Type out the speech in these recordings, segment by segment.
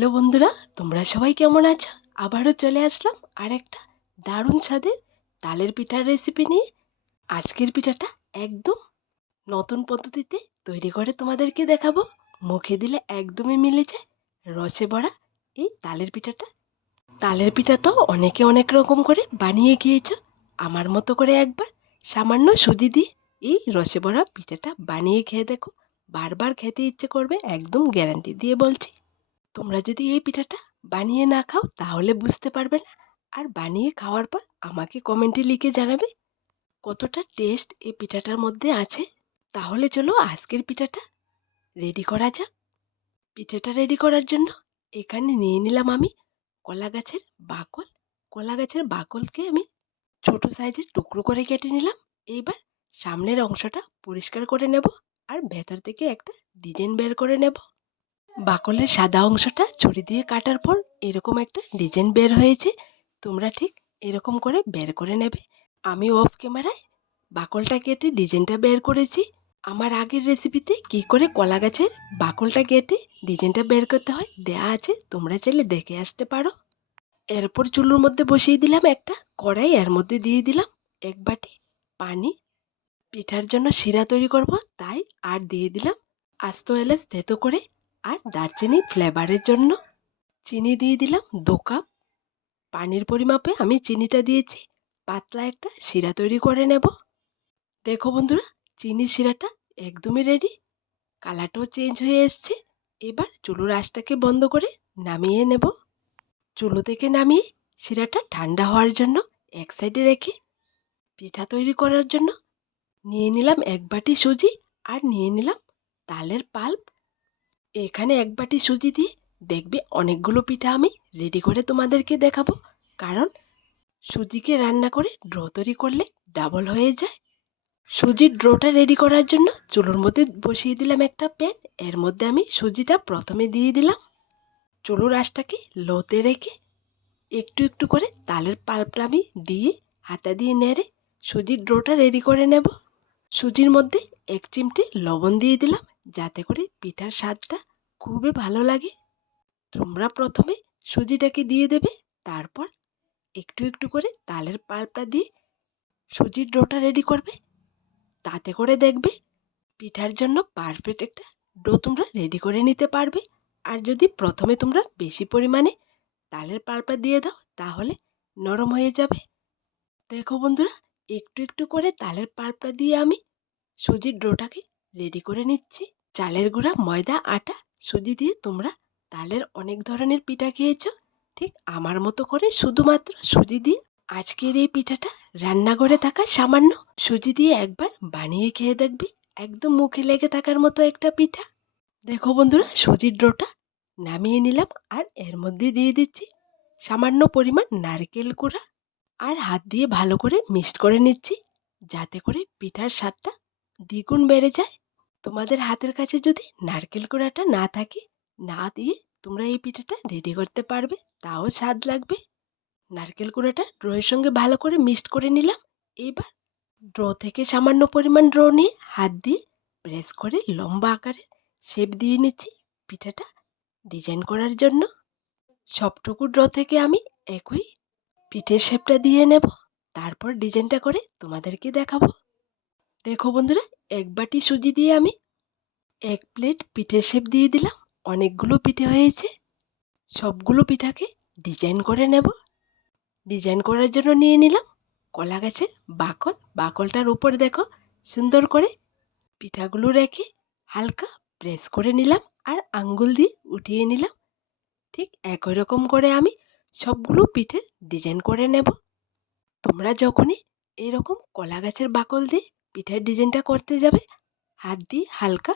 Hello বন্ধুরা, তোমরা সবাই কেমন আছো? আবারও চলে আসলাম আর একটা দারুণ স্বাদের তালের পিঠার রেসিপি নিয়ে। আজকের পিঠাটা একদম নতুন পদ্ধতিতে তৈরি করে তোমাদেরকে দেখাবো। মুখে দিলে একদমই মিলে যায় রসে বড়া এই তালের পিঠাটা। তালের পিঠা তো অনেকে অনেক রকম করে বানিয়ে খেয়েছো। আমার মতো করে একবার সামান্য সুজি দিয়ে এই রসে বড়া পিঠাটা বানিয়ে খেয়ে দেখো। বারবার খেতে ইচ্ছে করবে, একদম গ্যারান্টি দিয়ে বলছি। তোমরা যদি এই পিঠাটা বানিয়ে না খাও, তাহলে বুঝতে পারবে না। আর বানিয়ে খাওয়ার পর আমাকে কমেন্টে লিখে জানাবে কতটা টেস্ট এই পিঠাটার মধ্যে আছে। তাহলে চলো আজকের পিঠাটা রেডি করা যাক। পিঠাটা রেডি করার জন্য এখানে নিয়ে নিলাম আমি কলা গাছের বাকল। কলা গাছের বাকলকে আমি ছোট সাইজের টুকরো করে কেটে নিলাম। এইবার সামনের অংশটা পরিষ্কার করে নেব আর ভেতর থেকে একটা ডিজাইন বের করে নেব। বাকলের সাদা অংশটা ছুরি দিয়ে কাটার পর এরকম একটা ডিজাইন বের হয়েছে। তোমরা ঠিক এরকম করে বের করে নেবে। আমি অফ ক্যামেরায় বাকলটা কেটে ডিজাইনটা বের করেছি। আমার আগের রেসিপিতে কি করে কলা গাছের বাকলটা কেটে ডিজাইনটা বের করতে হয় দেয়া আছে, তোমরা চাইলে দেখে আসতে পারো। এরপর চুলোর মধ্যে বসিয়ে দিলাম একটা কড়াই, এর মধ্যে দিয়ে দিলাম এক বাটি পানি। পিঠার জন্য শিরা তৈরি করব, তাই আর দিয়ে দিলাম আস্ত এলাচ থেতো করে। আর দারচিনি ফ্লেভারের জন্য চিনি দিয়ে দিলাম দু কাপ পানির পরিমাপে আমি চিনিটা দিয়েছি। পাতলা একটা শিরা তৈরি করে নেব। দেখো বন্ধুরা, চিনি শিরাটা একদমই রেডি কালারটাও চেঞ্জ হয়ে এসছে। এবার চুলোর আঁচটাকে বন্ধ করে নামিয়ে নেব। চুলো থেকে নামিয়ে শিরাটা ঠান্ডা হওয়ার জন্য এক সাইডে রেখে পিঠা তৈরি করার জন্য নিয়ে নিলাম এক বাটি সুজি আর নিয়ে নিলাম তালের পাল্প এখানে এক বাটি সুজি দিয়ে দেখবে অনেকগুলো পিঠা আমি রেডি করে তোমাদেরকে দেখাবো। কারণ সুজিকে রান্না করে ড্র তৈরি করলে ডাবল হয়ে যায়। সুজির ড্রোটা রেডি করার জন্য চুলোর মধ্যে বসিয়ে দিলাম একটা প্যান এর মধ্যে আমি সুজিটা প্রথমে দিয়ে দিলাম। চুলোর আঁচটাকে লোতে রেখে একটু একটু করে তালের পাল্পটা আমি দিয়ে হাতা দিয়ে নেড়ে সুজির ড্রোটা রেডি করে নেব। সুজির মধ্যে এক চিমটি লবণ দিয়ে দিলাম। যাতে করে পিঠার স্বাদটা খুবই ভালো লাগে। তোমরা প্রথমে সুজিটাকে দিয়ে দেবে, তারপর একটু একটু করে তালের পাল্পটা দিয়ে সুজির ডোটা রেডি করবে। তাতে করে দেখবে পিঠার জন্য পারফেক্ট একটা ডো তোমরা রেডি করে নিতে পারবে। আর যদি প্রথমে তোমরা বেশি পরিমাণে তালের পাল্পটা দিয়ে দাও, তাহলে নরম হয়ে যাবে। দেখো বন্ধুরা, একটু একটু করে তালের পাল্পটা দিয়ে আমি সুজির ডোটাকে রেডি করে নিচ্ছি। চালের গুঁড়া, ময়দা, আটা, সুজি দিয়ে তোমরা তালের অনেক ধরনের পিঠা খেয়েছো। ঠিক আমার মতো করে শুধুমাত্র সুজি দিয়ে আজকের এই পিঠাটা রান্নাঘরে থাকা সামান্য সুজি দিয়ে একবার বানিয়ে খেয়ে দেখবি। একদম মুখে লেগে থাকার মতো একটা পিঠা। দেখো বন্ধুরা, সুজির ডোটা নামিয়ে নিলাম আর এর মধ্যে দিয়ে দিচ্ছি সামান্য পরিমাণ নারকেল কুড়া আর হাত দিয়ে ভালো করে মিক্সড করে নিচ্ছি। যাতে করে পিঠার স্বাদটা দ্বিগুণ বেড়ে যায় তোমাদের হাতের কাছে যদি নারকেল কুড়াটা না থাকে, না দিয়ে তোমরা এই পিঠাটা রেডি করতে পারবে, তাও স্বাদ লাগবে। নারকেল কুড়াটা ড্রয়ের সঙ্গে ভালো করে মিক্সড করে নিলাম। এবার ড্র থেকে সামান্য পরিমাণ ড্র নিয়ে হাত দিয়ে প্রেস করে লম্বা আকারে শেপ দিয়ে নিচ্ছি পিঠাটা ডিজাইন করার জন্য। সবটুকু ড্র থেকে আমি একই পিঠের শেপটা দিয়ে নেব। তারপর ডিজাইনটা করে তোমাদেরকে দেখাবো। দেখো বন্ধুরা, এক বাটি সুজি দিয়ে আমি এক প্লেট পিঠের শেপ দিয়ে দিলাম। অনেকগুলো পিঠে হয়েছে। সবগুলো পিঠাকে ডিজাইন করে নেব। ডিজাইন করার জন্য নিয়ে নিলাম কলা গাছের বাকল। বাকলটার উপর দেখো, সুন্দর করে পিঠাগুলো রেখে হালকা প্রেস করে নিলাম আর আঙ্গুল দিয়ে উঠিয়ে নিলাম। ঠিক একই রকম করে আমি সবগুলো পিঠের ডিজাইন করে নেব। তোমরা যখনই এরকম কলা গাছের বাকল দিয়ে পিঠার ডিজাইনটা করতে যাবে। হাত দিয়ে হালকা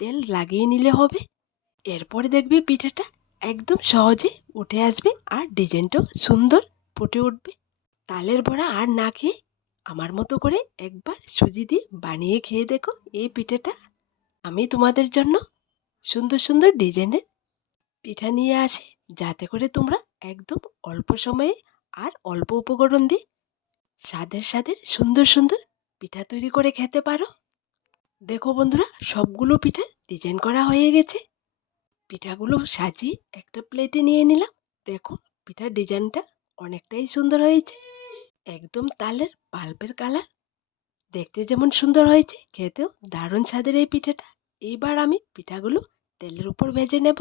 তেল লাগিয়ে নিলে হবে। এরপরে দেখবে পিঠাটা একদম সহজে উঠে আসবে আর ডিজাইনটাও সুন্দর ফুটে উঠবে। তালের বড়া আর না খেয়ে আমার মতো করে একবার সুজি দিয়ে বানিয়ে খেয়ে দেখো এই পিঠাটা। আমি তোমাদের জন্য সুন্দর সুন্দর ডিজাইনের পিঠা নিয়ে আসি, যাতে করে তোমরা একদম অল্প সময়ে আর অল্প উপকরণ দিয়ে স্বাদের স্বাদের সুন্দর সুন্দর পিঠা তৈরি করে খেতে পারো? দেখো বন্ধুরা, সবগুলো পিঠা ডিজাইন করা হয়ে গেছে। পিঠাগুলো সাজিয়ে একটা প্লেটে নিয়ে নিলাম। দেখো, পিঠার ডিজাইনটা অনেকটাই সুন্দর হয়েছে। একদম তালের পাল্পের কালার দেখতে যেমন সুন্দর হয়েছে, খেতেও দারুণ স্বাদের এই পিঠাটা। এইবার আমি পিঠাগুলো তেলের উপর ভেজে নেব।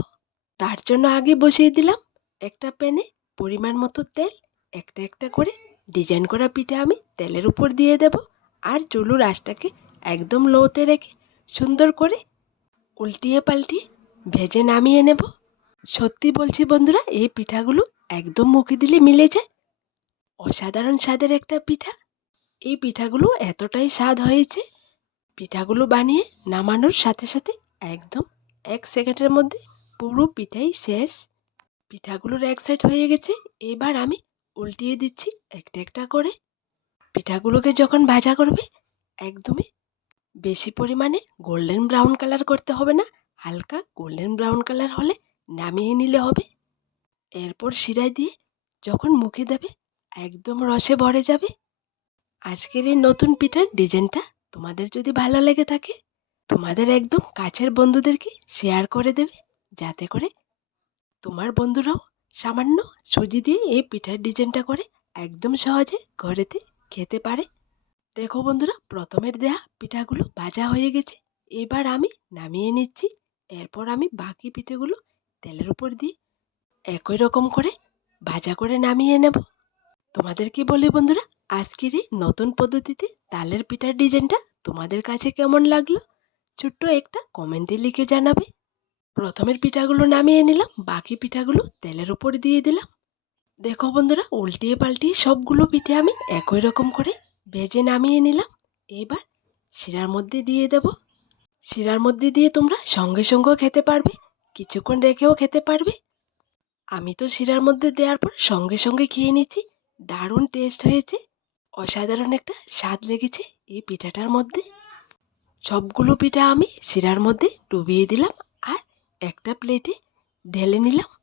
তার জন্য আগে বসিয়ে দিলাম একটা প্যানে পরিমাণ মতো তেল। একটা একটা করে ডিজাইন করা পিঠা আমি তেলের উপর দিয়ে দেব। আর চুলুর আঁচটাকে একদম লোতে রেখে সুন্দর করে উল্টিয়ে পাল্টিয়ে ভেজে নামিয়ে নেব। সত্যি বলছি বন্ধুরা, এই পিঠাগুলো একদম মুখে দিলে মিলে যায়। অসাধারণ স্বাদের একটা পিঠা। এই পিঠাগুলো এতটাই স্বাদ হয়েছে। পিঠাগুলো বানিয়ে নামানোর সাথে সাথে একদম এক সেকেন্ডের মধ্যে পুরো পিঠাই শেষ। পিঠাগুলোর এক সাইড হয়ে গেছে। এবার আমি উল্টিয়ে দিচ্ছি একটা একটা করে। পিঠাগুলোকে যখন ভাজা করবে, একদমই বেশি পরিমাণে গোল্ডেন ব্রাউন কালার করতে হবে না, হালকা গোল্ডেন ব্রাউন কালার হলে নামিয়ে নিলে হবে। এরপর শিরায় দিয়ে যখন মুখে দেবে, একদম রসে ভরে যাবে। আজকের এই নতুন পিঠার ডিজাইনটা তোমাদের যদি ভালো লেগে থাকে, তোমাদের একদম কাছের বন্ধুদেরকে শেয়ার করে দেবে, যাতে করে তোমার বন্ধুরাও সামান্য সুজি দিয়ে এই পিঠার ডিজাইনটা করে একদম সহজে ঘরেতে খেতে পারে? দেখো বন্ধুরা, প্রথমের দেয়া পিঠাগুলো ভাজা হয়ে গেছে। এবার আমি নামিয়ে নিচ্ছি। এরপর আমি বাকি পিঠেগুলো তেলের উপর দিয়ে একই রকম করে ভাজা করে নামিয়ে নেব। তোমাদেরকে বলি বন্ধুরা, আজকের এই নতুন পদ্ধতিতে তালের পিঠার ডিজাইনটা তোমাদের কাছে কেমন লাগল? ছোট্ট একটা কমেন্টে লিখে জানাবে। প্রথমের পিঠাগুলো নামিয়ে নিলাম, বাকি পিঠাগুলো তেলের উপর দিয়ে দিলাম। দেখো বন্ধুরা, উল্টিয়ে পাল্টিয়ে সবগুলো পিঠে আমি একই রকম করে ভেজে নামিয়ে নিলাম। এবার শিরার মধ্যে দিয়ে দেব। শিরার মধ্যে দিয়ে তোমরা সঙ্গে সঙ্গেও খেতে পারবে, কিছুক্ষণ রেখেও খেতে পারবে। আমি তো শিরার মধ্যে দেওয়ার পর সঙ্গে সঙ্গে খেয়ে নিচ্ছি। দারুণ টেস্ট হয়েছে। অসাধারণ একটা স্বাদ লেগেছে এই পিঠাটার মধ্যে। সবগুলো পিঠা আমি শিরার মধ্যে ডুবিয়ে দিলাম আর একটা প্লেটে ঢেলে নিলাম।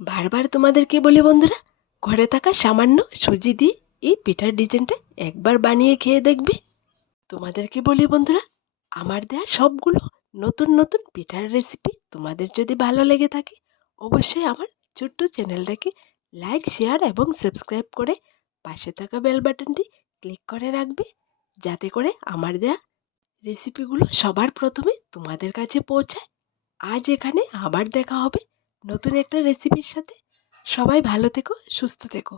বারবার তোমাদেরকে বলি বন্ধুরা, ঘরে থাকা সামান্য সুজি দিয়ে এই পিঠার ডিজাইনটা একবার বানিয়ে খেয়ে দেখবে। তোমাদেরকে বলি বন্ধুরা, আমার দেয়া সবগুলো নতুন নতুন পিঠার রেসিপি তোমাদের যদি ভালো লেগে থাকে, অবশ্যই আমার ছোট্ট চ্যানেলটাকে লাইক শেয়ার এবং সাবস্ক্রাইব করে পাশে থাকা বেল বাটনটি ক্লিক করে রাখবে, যাতে করে আমার দেয়া রেসিপিগুলো সবার প্রথমে তোমাদের কাছে পৌঁছায়। আজ এখানে আবার দেখা হবে নতুন একটা রেসিপির সাথে সবাই ভালো থেকো সুস্থ থেকো।